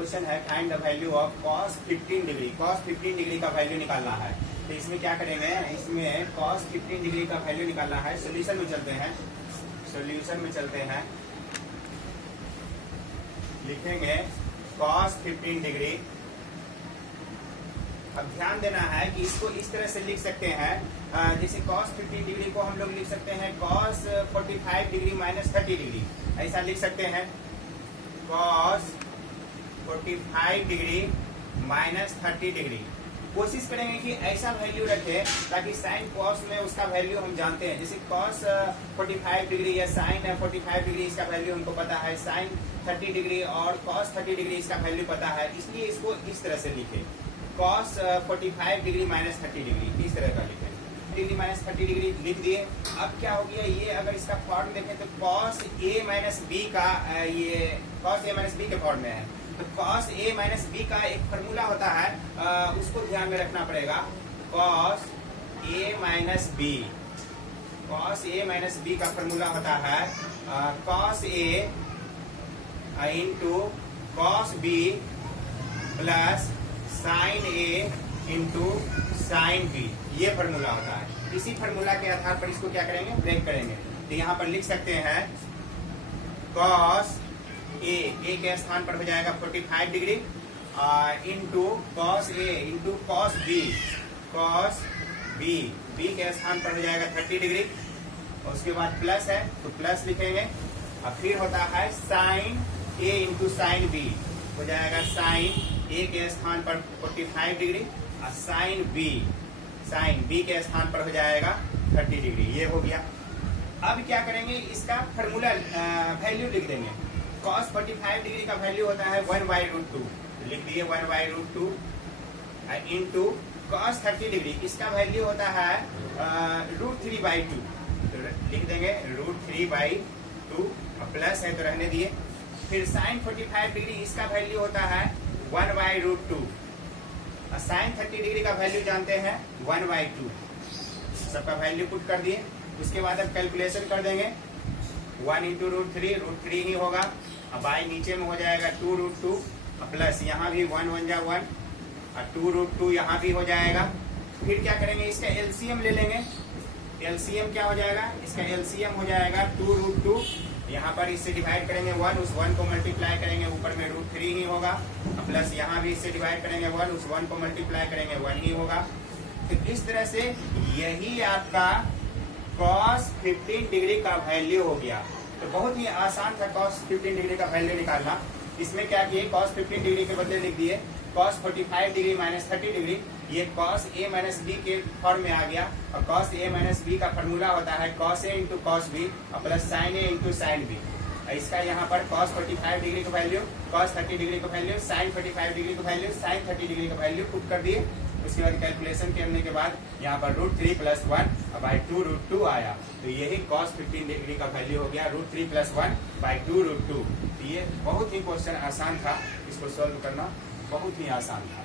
Question है find the value of cos 15 degree. cos 15 degree का value निकालना है। तो इसमें क्या करेंगे, इसमें cos 15 डिग्री का वैल्यू निकालना है। सॉल्यूशन में चलते हैं, सॉल्यूशन में चलते हैं। लिखेंगे cos 15 डिग्री। अब ध्यान देना है कि इसको इस तरह से लिख सकते हैं, जैसे cos 15 डिग्री को हम लोग लिख सकते हैं cos 45 डिग्री माइनस 30 डिग्री, ऐसा लिख सकते हैं। cos 45 degree minus 30 degree. कोशिश करेंगे कि ऐसा वैल्यू रखें ताकि साइन cos में उसका वैल्यू हम जानते हैं। जैसे cos 45 डिग्री या साइन 45 डिग्री इसका वैल्यू हमको पता है, साइन 30 डिग्री और cos 30 डिग्री इसका वैल्यू पता है, इसलिए इसको इस तरह से लिखें, cos 45 डिग्री माइनस 30 डिग्री, इस तरह का लिखें। डिग्री माइनस 30 डिग्री लिख दिए। अब क्या हो गया, ये अगर इसका फॉर्म देखें तो cos a माइनस b का ये cos a माइनस b के फॉर्म में है। तो cos a माइनस b का एक फॉर्मूला होता है, उसको ध्यान में रखना पड़ेगा। cos a minus b, cos a minus b का फॉर्मूला होता है cos a into cos b plus sin a into sine b, ये फॉर्मूला होता है। इसी फॉर्मूला के आधार पर इसको क्या करेंगे, ब्रेक करेंगे। तो यहाँ पर लिख सकते हैं cos a के स्थान पर हो जाएगा 45 degree into cos a into cos b, cos b के स्थान पर हो जाएगा 30 डिग्री। और उसके बाद प्लस है तो प्लस लिखेंगे। और फिर होता है sin a into sign b, हो जाएगा sin a के स्थान पर 45 डिग्री और साइन b के स्थान पर हो जाएगा 30 डिग्री। ये हो गया। अब क्या करेंगे, इसका फॉर्मूला वैल्यू लिख देंगे। cos 45 डिग्री का वैल्यू होता है 1/√2, लिख दिए 1/√2 इंटू cos 30 डिग्री, इसका वैल्यू होता है √3/2, लिख देंगे √3/2 और प्लस है तो रहने दिए। फिर sin 45 डिग्री, इसका वैल्यू होता है 1/√2 और साइन 30 डिग्री का वैल्यू जानते हैं 1/2। सबका वैल्यू पुट कर दिए। उसके बाद अब कैलकुलेशन कर देंगे। 1 इंटू √3 ही होगा। अब बाई नीचे में हो जाएगा 2√2 और प्लस यहाँ भी 1 1 जा 1 और 2√2 यहाँ भी हो जाएगा। फिर क्या करेंगे, इसका एलसीएम ले लेंगे। एलसीएम क्या हो जाएगा, इसका एलसीएम हो जाएगा 2√2, यहाँ पर इससे डिवाइड करेंगे 1, उस 1 को मल्टीप्लाई करेंगे, ऊपर में √3 ही होगा। प्लस यहाँ भी इससे डिवाइड करेंगे 1, उस 1 को मल्टीप्लाई करेंगे 1 ही होगा। तो इस तरह से यही आपका cos 15 डिग्री का वैल्यू हो गया। तो बहुत ही आसान था cos 15 डिग्री का वैल्यू निकालना। इसमें क्या किए, cos 15 डिग्री के बदले लिख दिए cos 45 डिग्री माइनस 30 डिग्री। ये cos a माइनस b के फॉर्म में आ गया और cos a माइनस b का फॉर्मूला होता है cos a into cos b और plus sin a into sin b। इसका यहाँ पर cos 45 डिग्री का वैल्यू, cos 30 डिग्री का वैल्यू, sin 45 डिग्री का वैल्यू, sin 30 डिग्री का वैल्यू पुट कर दिए। उसके बाद कैलकुलेशन करने के बाद यहाँ पर √3 + 1 और बाई 2√2 आया। तो यही cos 15 डिग्री का वैल्यू हो गया √3 + 1 बाई 2√2। तो ये बहुत ही क्वेश्चन आसान था, इसको सॉल्व करना बहुत ही आसान था।